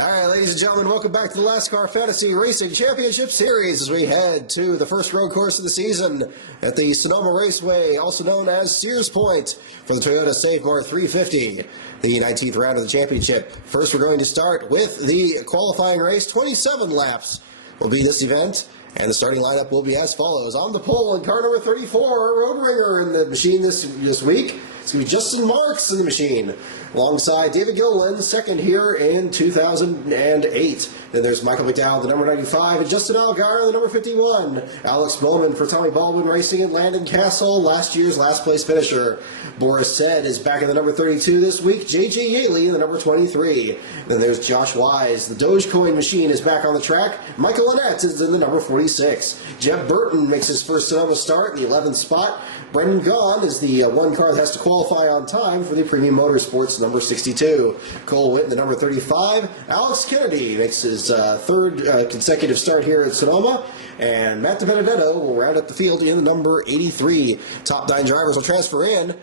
All right, ladies and gentlemen, welcome back to the Last Car Fantasy Racing Championship Series as we head to the first road course of the season at the Sonoma Raceway, also known as Sears Point, for the Toyota SafeMart 350, the 19th round of the championship. First, we're going to start with the qualifying race. 27 laps will be this event, and the starting lineup will be as follows. On the pole in car number 34, road ringer in the machine this week. It's going to be Justin Marks in the machine, alongside David Gilliland, second here in 2008. Then there's Michael McDowell, the number 95, and Justin Allgaier, the number 51. Alex Bowman for Tommy Baldwin Racing at Landon Castle, last year's last place finisher. Boris Said is back in the number 32 this week. J.J. Yaley in the number 23. Then there's Josh Wise. The Dogecoin machine is back on the track. Michael Annette is in the number 46. Jeb Burton makes his first Sonoma start in the 11th spot. Brendan Gaughan is the one car that has to qualify on time for the Premium Motorsports number 62. Cole Witt in the number 35. Alex Kennedy makes his third consecutive start here at Sonoma. And Matt DiBenedetto will round up the field in the number 83. Top 9 drivers will transfer in,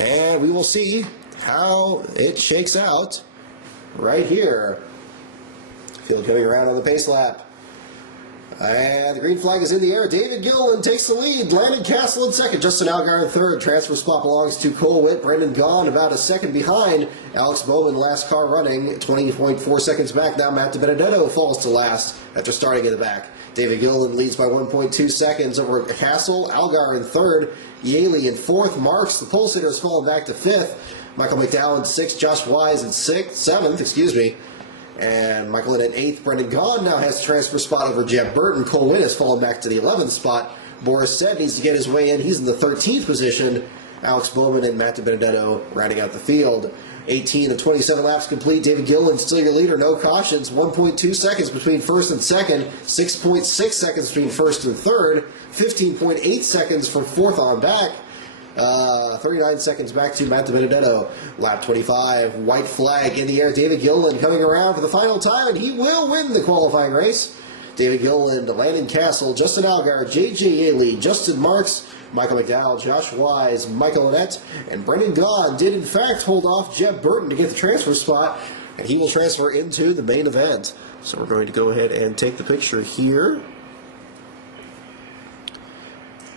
and we will see how it shakes out right here. Field coming around on the pace lap. And the green flag is in the air. David Gilliland takes the lead. Landon Castle in second. Justin Allgaier in third. Transfer spot belongs to Cole Witt. Brendan Gaughan about a second behind. Alex Bowman, last car running, 20.4 seconds back. Now Matt DiBenedetto falls to last after starting in the back. David Gilliland leads by 1.2 seconds over Castle. Allgaier in third. Yaley in fourth. Marks, the pole sitter, has fallen back to fifth. Michael McDowell in sixth. Josh Wise in seventh. And Michael in 8th. Brendan Gaughan now has a transfer spot over Jeb Burton. Cole Witt has fallen back to the 11th spot. Boris Said needs to get his way in. He's in the 13th position. Alex Bowman and Matt DiBenedetto rounding out the field. 18 of 27 laps complete. David Gilliland still your leader. No cautions. 1.2 seconds between first and second. 6.6 seconds between first and third. 15.8 seconds from fourth on back. 39 seconds back to Matt DiBenedetto. Lap 25, white flag in the air. David Gilliland coming around for the final time, and he will win the qualifying race. David Gilliland, Landon Castle, Justin Allgaier, J.J. Yaley, Justin Marks, Michael McDowell, Josh Wise, Michael Annette, and Brendan Gaughan did in fact hold off Jeb Burton to get the transfer spot, and he will transfer into the main event. So we're going to go ahead and take the picture here.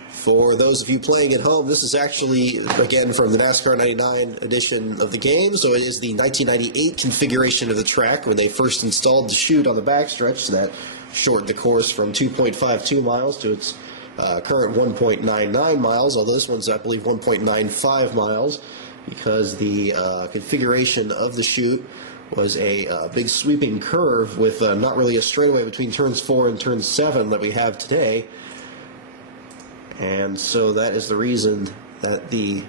For those of you playing at home, this is actually, again, from the NASCAR 99 edition of the game. So it is the 1998 configuration of the track when they first installed the chute on the backstretch that shortened the course from 2.52 miles to its current 1.99 miles, although this one's, I believe, 1.95 miles because the configuration of the chute was a big sweeping curve with not really a straightaway between turns 4 and turn 7 that we have today. And so that is the reason that the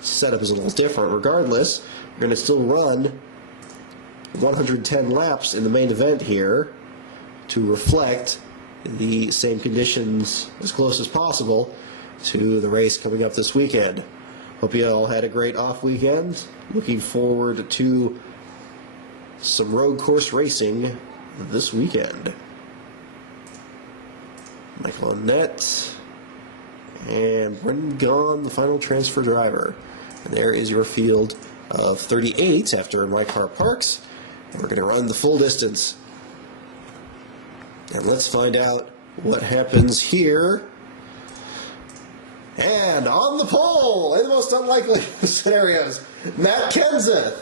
setup is a little different. Regardless, we're going to still run 110 laps in the main event here to reflect the same conditions as close as possible to the race coming up this weekend. Hope you all had a great off weekend. Looking forward to some road course racing this weekend. Michael Annette and Brendan Gaughan, the final transfer driver. And there is your field of 38 after my car parks. And we're going to run the full distance. And let's find out what happens here. And on the pole, in the most unlikely of scenarios, Matt Kenseth,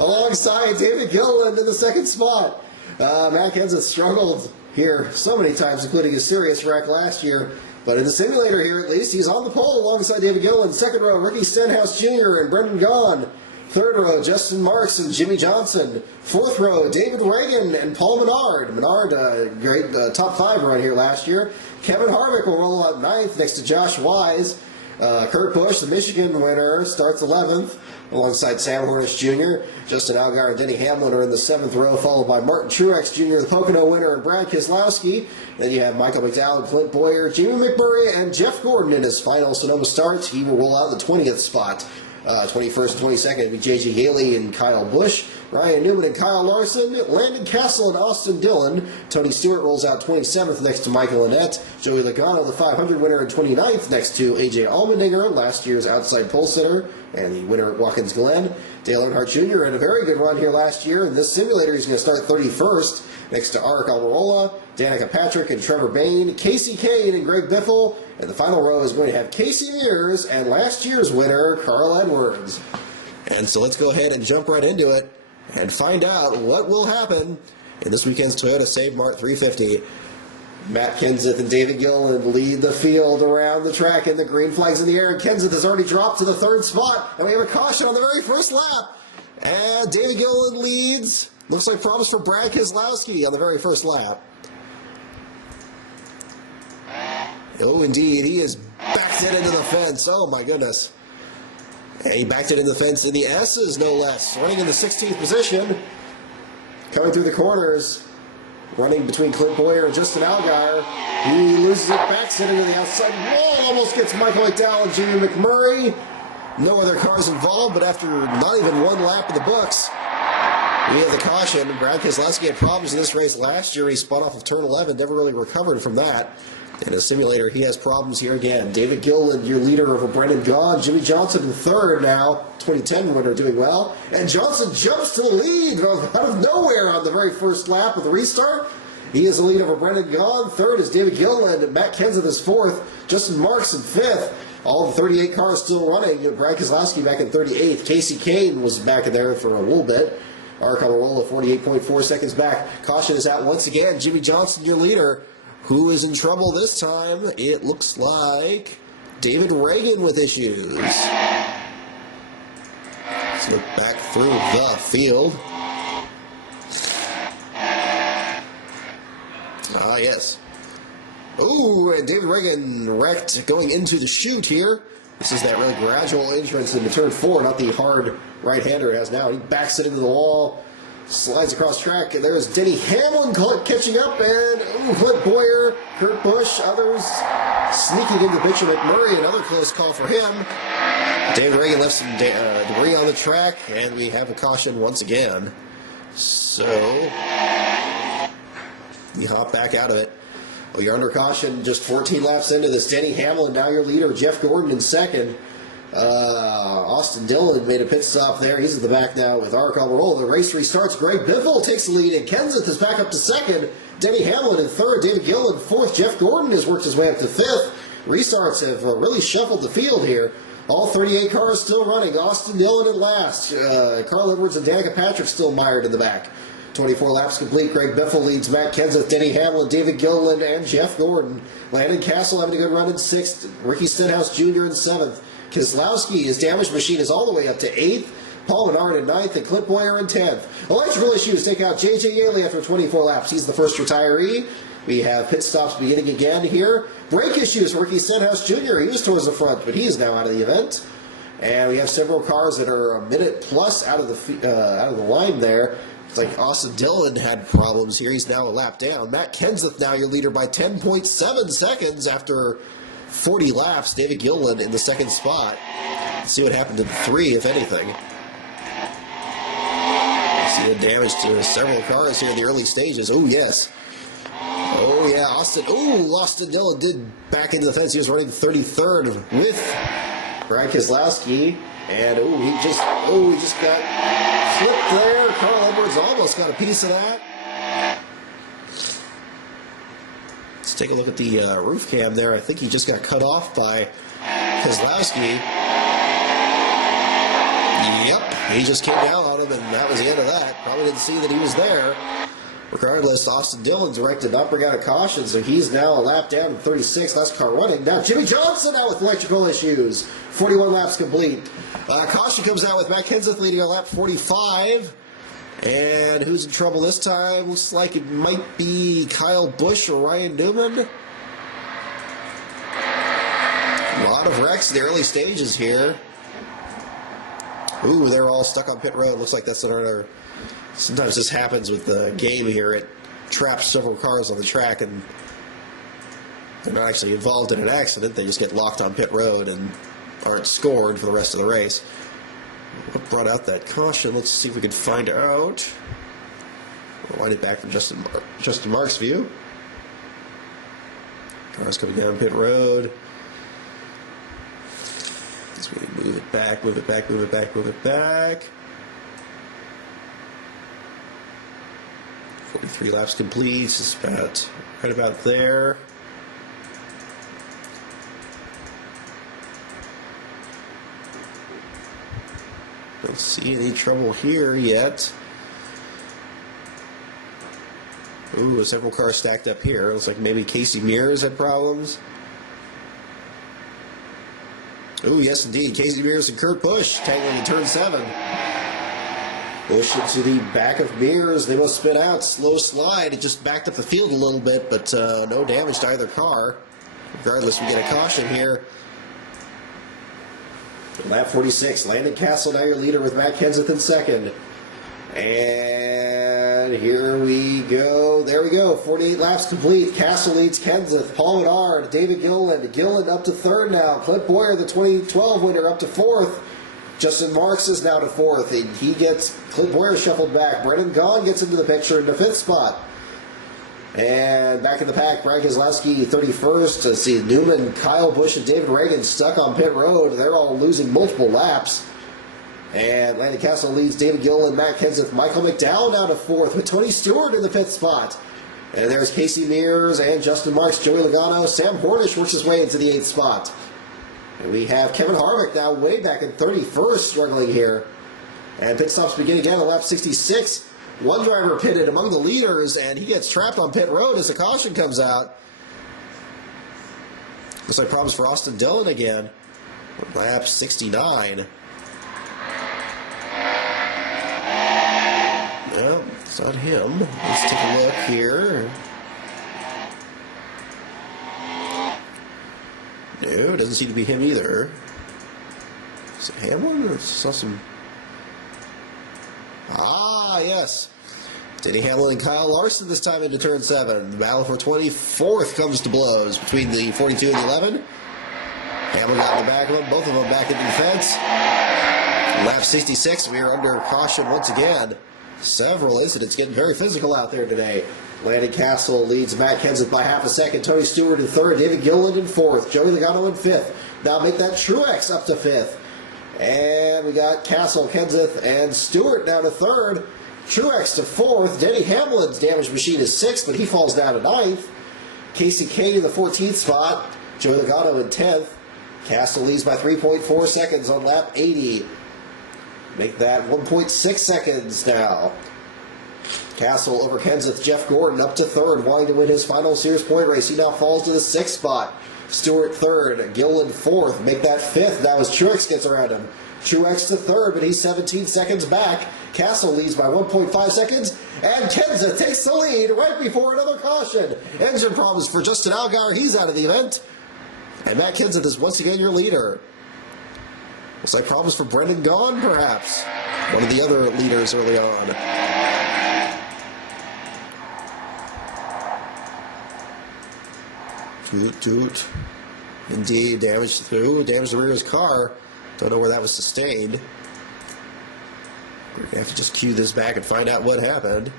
alongside David Gilliland in the second spot. Matt Kenseth struggled here so many times, including a serious wreck last year. But in the simulator here, at least, he's on the pole alongside David Gilliland. Second row, Ricky Stenhouse Jr. and Brendan Gaughan. Third row, Justin Marks and Jimmy Johnson. Fourth row, David Reagan and Paul Menard. Menard, great top 5 run here last year. Kevin Harvick will roll out 9th next to Josh Wise. Kurt Busch, the Michigan winner, starts 11th alongside Sam Hornish Jr. Justin Allgaier and Denny Hamlin are in the 7th row, followed by Martin Truex Jr., the Pocono winner, and Brad Keselowski. Then you have Michael McDowell, Clint Boyer, Jamie McMurray, and Jeff Gordon in his final Sonoma start. He will roll out the 20th spot. 21st and 22nd will be J.J. Yaley and Kyle Busch. Ryan Newman and Kyle Larson. Landon Castle and Austin Dillon. Tony Stewart rolls out 27th next to Michael Annette. Joey Logano, the 500 winner, and 29th next to A.J. Allmendinger, last year's outside pole sitter. and the winner at Watkins Glen. Dale Earnhardt Jr. had a very good run here last year. In this simulator, he's going to start 31st next to Arik Almirola, Danica Patrick, and Trevor Bayne, Casey Kane, and Greg Biffle. And the final row is going to have Casey Mears and last year's winner, Carl Edwards. And so let's go ahead and jump right into it and find out what will happen in this weekend's Toyota Save Mart 350. Matt Kenseth and David Gilliland lead the field around the track, and the green flag's in the air, and Kenseth has already dropped to the third spot, and we have a caution on the very first lap. And David Gilliland leads. Looks like problems for Brad Keselowski on the very first lap. Oh, indeed, he has backed it into the fence. Oh, my goodness. And he backed it in the fence in the S's, no less. Running in the 16th position. Coming through the corners. Running between Clint Boyer and Justin Allgaier. He loses it, backs it into the outside wall, almost gets Michael McDowell and Jimmy McMurray. No other cars involved, but after not even one lap in the books, we have the caution. Brad Keselowski had problems in this race last year. He spun off of turn 11, never really recovered from that. In a simulator, he has problems here again. David Gilliland, your leader over Brendan Gaughan. Jimmy Johnson in third now. 2010 winner doing well. And Johnson jumps to the lead out of nowhere on the very first lap of the restart. He is the lead over Brendan Gaughan. Third is David Gilliland. Matt Kenseth is fourth. Justin Marks in fifth. All the 38 cars still running. Brad Keselowski back in 38th. Casey Kane was back in there for a little bit. Arik Almirola 48.4 seconds back. Caution is out once again. Jimmy Johnson, your leader. Who is in trouble this time? It looks like David Reagan with issues. Let's look back through the field. Ah, yes. Ooh, and David Reagan wrecked going into the chute here. This is that really gradual entrance into turn 4, not the hard right-hander it has now. He backs it into the wall. Slides across track, and there's Denny Hamlin catching up, and Clint Boyer, Kurt Busch, others sneaking into the picture. McMurray, another close call for him. David Reagan left some debris on the track, and we have a caution once again. So we hop back out of it. Well, you're under caution just 14 laps into this. Denny Hamlin, now your leader. Jeff Gordon in second. Austin Dillon made a pit stop there. He's at the back now with Arik Almirola. The race restarts. Greg Biffle takes the lead, and Kenseth is back up to second. Denny Hamlin in third. David Gilliland fourth. Jeff Gordon has worked his way up to fifth. Restarts have really shuffled the field here. All 38 cars still running. Austin Dillon in last. Carl Edwards and Danica Patrick still mired in the back. 24 laps complete. Greg Biffle leads Matt Kenseth, Denny Hamlin, David Gilliland, and Jeff Gordon. Landon Castle having a good run in sixth. Ricky Stenhouse Jr. in seventh. Keselowski, his damaged machine is all the way up to 8th. Paul Menard in 9th, and Clint Boyer in 10th. Electrical issues take out J.J. Yaley after 24 laps. He's the first retiree. We have pit stops beginning again here. Brake issues for Ricky Stenhouse Jr. He was towards the front, but he is now out of the event. And we have several cars that are a minute plus out of the line there. It's like Austin Dillon had problems here. He's now a lap down. Matt Kenseth now your leader by 10.7 seconds after 40 laps. David Gilliland in the second spot. Let's see what happened to the 3, if anything. See the damage to several cars here in the early stages. Oh, yes. Oh, yeah. Austin Dillon did back into the fence. He was running 33rd with Brad Keselowski. And, he just got flipped there. Carl Edwards almost got a piece of that. Let's take a look at the roof cam there. I think he just got cut off by Keselowski. Yep, he just came down on him, and that was the end of that. Probably didn't see that he was there. Regardless, Austin Dillon's right to not bring out a caution, so he's now a lap down in 36, last car running. Now Jimmy Johnson out with electrical issues. 41 laps complete. Caution comes out with Matt Kenseth leading on lap 45. And who's in trouble this time? Looks like it might be Kyle Busch or Ryan Newman. A lot of wrecks in the early stages here. They're all stuck on pit road. Looks like that's another... Sometimes this happens with the game here. It traps several cars on the track, and they're not actually involved in an accident. They just get locked on pit road and aren't scored for the rest of the race. What brought out that caution? Let's see if we can find out. We'll wind it back from Justin Marks' view. Cars coming down pit road. As Move it back, move it back, move it back, move it back. 43 laps complete. It's about right about there. Don't see any trouble here yet. Ooh, several cars stacked up here. Looks like maybe Casey Mears had problems. Ooh, yes indeed. Casey Mears and Kurt Busch tangling in turn 7. Busch into the back of Mears. They must spin out. Slow slide. It just backed up the field a little bit, but no damage to either car. Regardless, we get a caution here. Lap 46. Landon Castle now your leader with Matt Kenseth in second. And here we go. There we go. 48 laps complete. Castle leads Kenseth. Paul Menard, David Gilliland. Gilliland up to third now. Clint Boyer, the 2012 winner, up to fourth. Justin Marks is now to fourth. And he gets Clint Boyer shuffled back. Brendan Gaughan gets into the picture in the fifth spot. And back in the pack, Brad Keselowski 31st. Let's see, Newman, Kyle Busch, and David Reagan stuck on pit road. They're all losing multiple laps. And Landon Castle leads David Gilliland, Matt Kenseth, Michael McDowell now to fourth with Tony Stewart in the fifth spot. And there's Casey Mears and Justin Marks, Joey Logano. Sam Hornish works his way into the 8th spot. And we have Kevin Harvick now way back in 31st, struggling here. And pit stops begin again at lap 66. One driver pitted among the leaders, and he gets trapped on pit road as a caution comes out. Looks like problems for Austin Dillon again. Lap 69. Well, it's not him. Let's take a look here. No, it doesn't seem to be him either. Is it Hamlin? Or saw some... Ah, yes. Denny Hamlin and Kyle Larson this time into turn 7. The battle for 24th comes to blows between the 42 and the 11. Hamlin got in the back of them, both of them back into the fence. Lap 66, we are under caution once again. Several incidents getting very physical out there today. Landon Castle leads Matt Kenseth by half a second. Tony Stewart in third. David Gilliland in fourth. Joey Logano in fifth. Now make that Truex up to fifth. And we got Castle, Kenseth, and Stewart down to third. Truex to fourth. Denny Hamlin's damaged machine is sixth, but he falls down to ninth. Casey Kane in the 14th spot. Joey Logano in 10th. Castle leads by 3.4 seconds on lap 80. Make that 1.6 seconds now. Castle over Kenseth. Jeff Gordon up to third, wanting to win his final Sears point race. He now falls to the 6th spot. Stewart third, Gilliland fourth. Make that fifth. Now as Truex gets around him. Truex to third, but he's 17 seconds back. Castle leads by 1.5 seconds. And Kenseth takes the lead right before another caution. Engine problems for Justin Allgaier. He's out of the event. And Matt Kenseth is once again your leader. Looks like problems for Brendan Gaughan, perhaps. One of the other leaders early on. Toot, toot. Indeed, damage through. Damage the rear of his car. Don't know where that was sustained. We're going to have to just cue this back and find out what happened.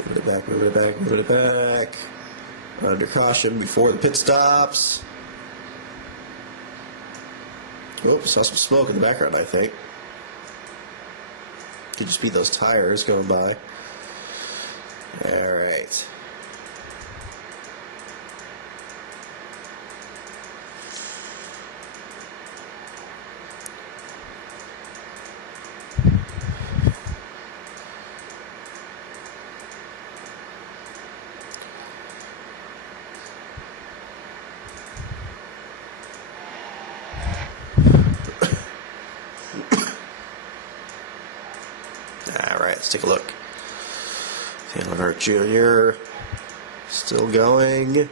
Moving it back, moving it back, moving it back. Under caution before the pit stops. Oops, saw some smoke in the background, I think. Could just be those tires going by. Alright. Alright, let's take a look. Dale Earnhardt Jr. still going.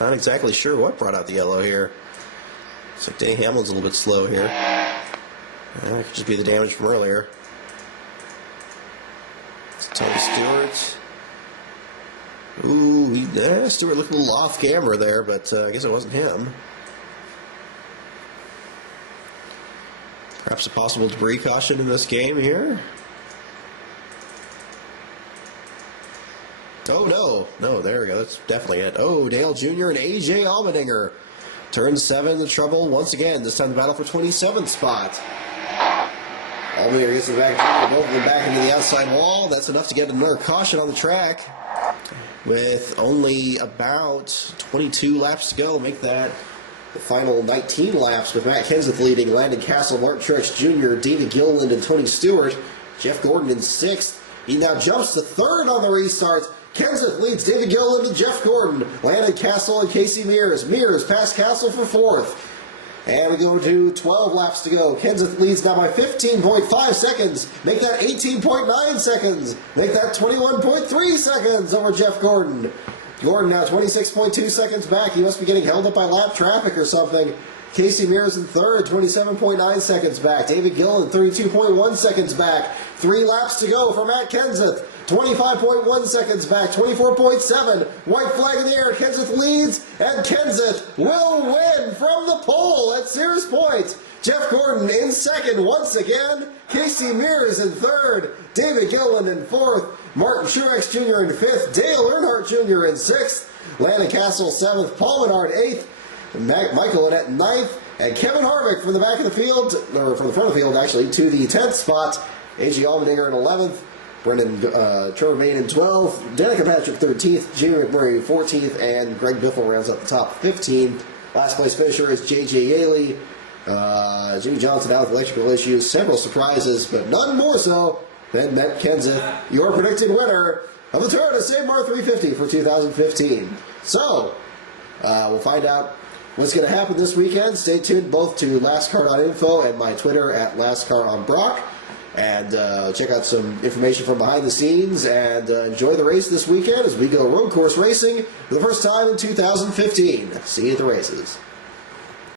Not exactly sure what brought out the yellow here. Looks like Denny Hamlin's a little bit slow here. It could just be the damage from earlier. It's Tony Stewart. Ooh, Stewart looked a little off camera there, but I guess it wasn't him. Perhaps a possible debris caution in this game here. Oh, no, there we go. That's definitely it. Oh, Dale Jr. and A.J. Allmendinger. Turn 7 in trouble once again. This time the battle for 27th spot. Allmendinger gets the back, both of them back into the outside wall. That's enough to get another caution on the track. With only about 22 laps to go, make that the final 19 laps with Matt Kenseth leading, Landon Castle, Martin Truex Jr., David Gilliland, and Tony Stewart. Jeff Gordon in 6th. He now jumps to 3rd on the restart. Kenseth leads David Gilliland and Jeff Gordon. Landon Castle and Casey Mears. Mears past Castle for 4th. And we go to 12 laps to go. Kenseth leads now by 15.5 seconds. Make that 18.9 seconds. Make that 21.3 seconds over Jeff Gordon. Gordon now 26.2 seconds back. He must be getting held up by lap traffic or something. Casey Mears in 3rd, 27.9 seconds back. David Gilliland, 32.1 seconds back. 3 laps to go for Matt Kenseth. 25.1 seconds back, 24.7. White flag in the air. Kenseth leads, and Kenseth will win from the pole at Sears Point. Jeff Gordon in 2nd once again. Casey Mears in 3rd. David Gilliland in 4th. Martin Truex Jr. in 5th. Dale Earnhardt Jr. in 6th. Landon Castle 7th. Paul Menard 8th. Michael Annett 9th. And Kevin Harvick from the back of the field, or from the front of the field actually, to the 10th spot. A.J. Allmendinger in 11th. Brendan Trevor in 12th, Danica Patrick 13th, Jamie McMurray 14th, and Greg Biffle rounds up the top 15. Last place finisher is J.J. Yaley. Jimmy Johnson out with electrical issues. Several surprises, but none more so than Matt Kenseth, your predicted winner of the Toyota Save Mar 350 for 2015. So, we'll find out what's going to happen this weekend. Stay tuned both to lastcar.info and my Twitter at lastcaronbrock. And check out some information from behind the scenes and enjoy the race this weekend as we go road course racing for the first time in 2015. See you at the races.